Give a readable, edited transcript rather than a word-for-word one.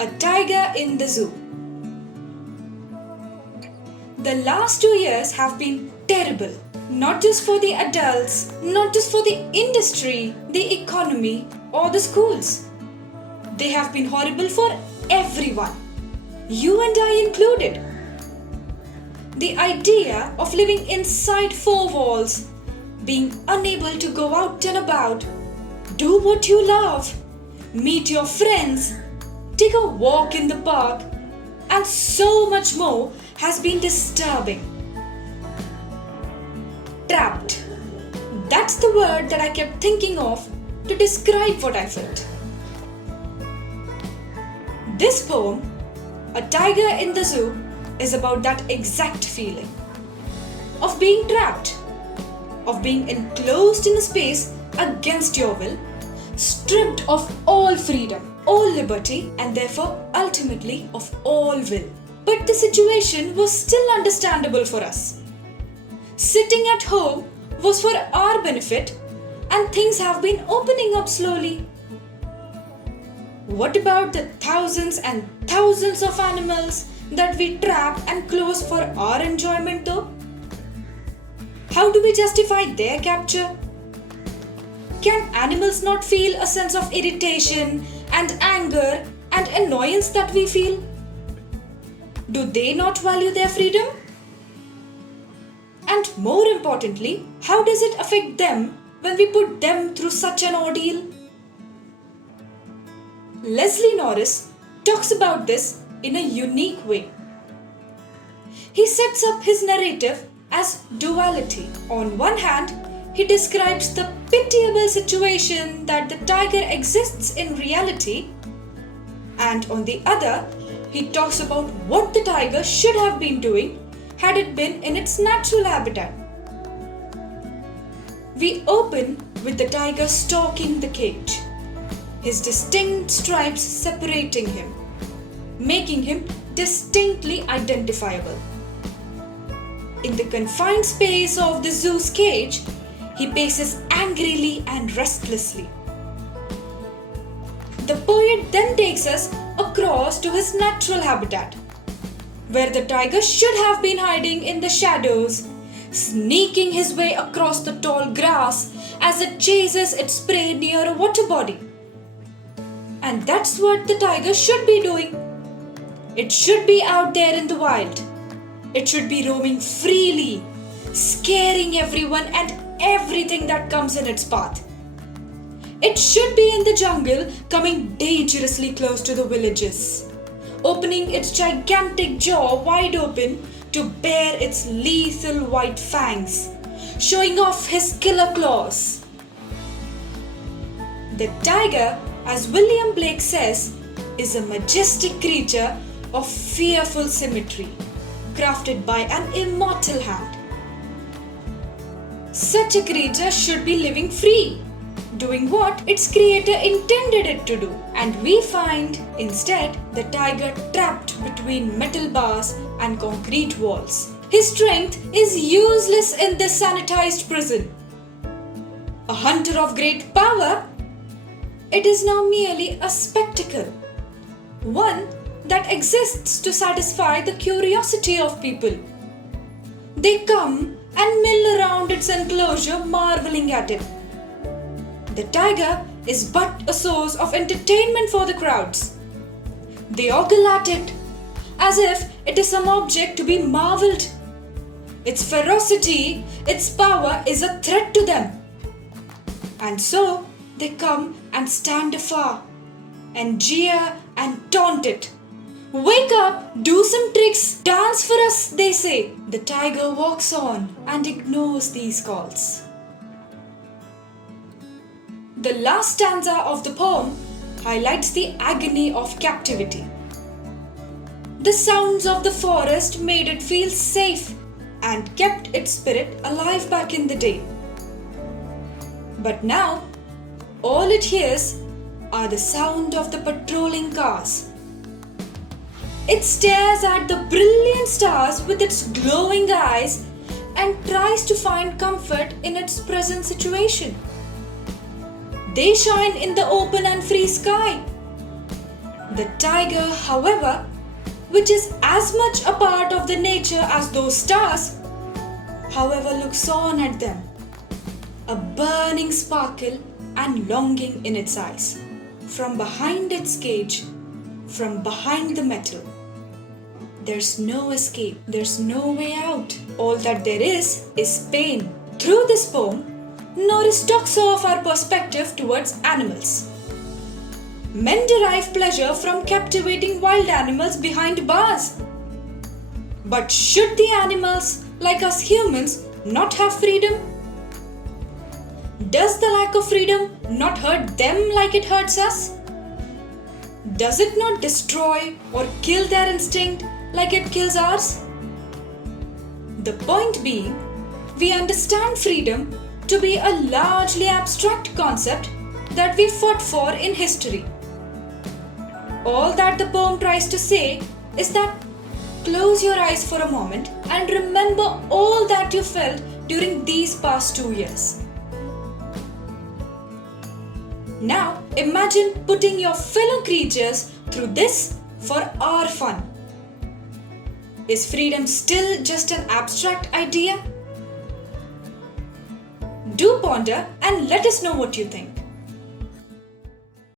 A tiger in the zoo. The last 2 years have been terrible, not just for the adults, not just for the industry, the economy, or the schools. They have been horrible for everyone, you and I included. The idea of living inside 4 walls, being unable to go out and about, do what you love, meet your friends, take a walk in the park, and so much more has been disturbing. Trapped. That's the word that I kept thinking of to describe what I felt. This poem, A Tiger in the Zoo, is about that exact feeling. Of being trapped. Of being enclosed in a space against your will, stripped of all freedom, all liberty, and therefore ultimately of all will. But the situation was still understandable for us. Sitting at home was for our benefit, and things have been opening up slowly. What about the thousands and thousands of animals that we trap and close for our enjoyment though? How do we justify their capture? Can animals not feel a sense of irritation and anger and annoyance that we feel? Do they not value their freedom? And more importantly, how does it affect them when we put them through such an ordeal? Leslie Norris talks about this in a unique way. He sets up his narrative as duality. On one hand, he describes the pitiable situation that the tiger exists in reality, and on the other, he talks about what the tiger should have been doing had it been in its natural habitat. We open with the tiger stalking the cage, his distinct stripes separating him, making him distinctly identifiable. In the confined space of the zoo's cage, he paces angrily and restlessly. The poet then takes us across to his natural habitat, where the tiger should have been hiding in the shadows, sneaking his way across the tall grass as it chases its prey near a water body. And that's what the tiger should be doing. It should be out there in the wild. It should be roaming freely, scaring everyone and everything that comes in its path. It should be in the jungle, coming dangerously close to the villages, opening its gigantic jaw wide open to bare its lethal white fangs, showing off his killer claws. The tiger, as William Blake says, is a majestic creature of fearful symmetry, crafted by an immortal hand. Such a creature should be living free, doing what its creator intended it to do. And we find, instead, the tiger trapped between metal bars and concrete walls. His strength is useless in this sanitized prison. A hunter of great power, it is now merely a spectacle. One that exists to satisfy the curiosity of people. They come and mill around its enclosure, marveling at it. The tiger is but a source of entertainment for the crowds. They ogle at it as if it is some object to be marveled. Its ferocity, its power is a threat to them. And so they come and stand afar and jeer and taunt it. Wake up, do some tricks, dance for us, they say. The tiger walks on and ignores these calls. The last stanza of the poem highlights the agony of captivity. The sounds of the forest made it feel safe and kept its spirit alive back in the day. But now, all it hears are the sound of the patrolling cars. It stares at the brilliant stars with its glowing eyes and tries to find comfort in its present situation. They shine in the open and free sky. The tiger, however, which is as much a part of the nature as those stars, however, looks on at them, a burning sparkle and longing in its eyes, from behind its cage, from behind the metal. There's no escape, there's no way out. All that there is pain. Through this poem, Norris talks of our perspective towards animals. Men derive pleasure from captivating wild animals behind bars. But should the animals, like us humans, not have freedom? Does the lack of freedom not hurt them like it hurts us? Does it not destroy or kill their instinct like it kills ours? The point being, we understand freedom to be a largely abstract concept that we fought for in history. All that the poem tries to say is that close your eyes for a moment and remember all that you felt during these past 2 years. Now imagine putting your fellow creatures through this for our fun. Is freedom still just an abstract idea? Do ponder and let us know what you think.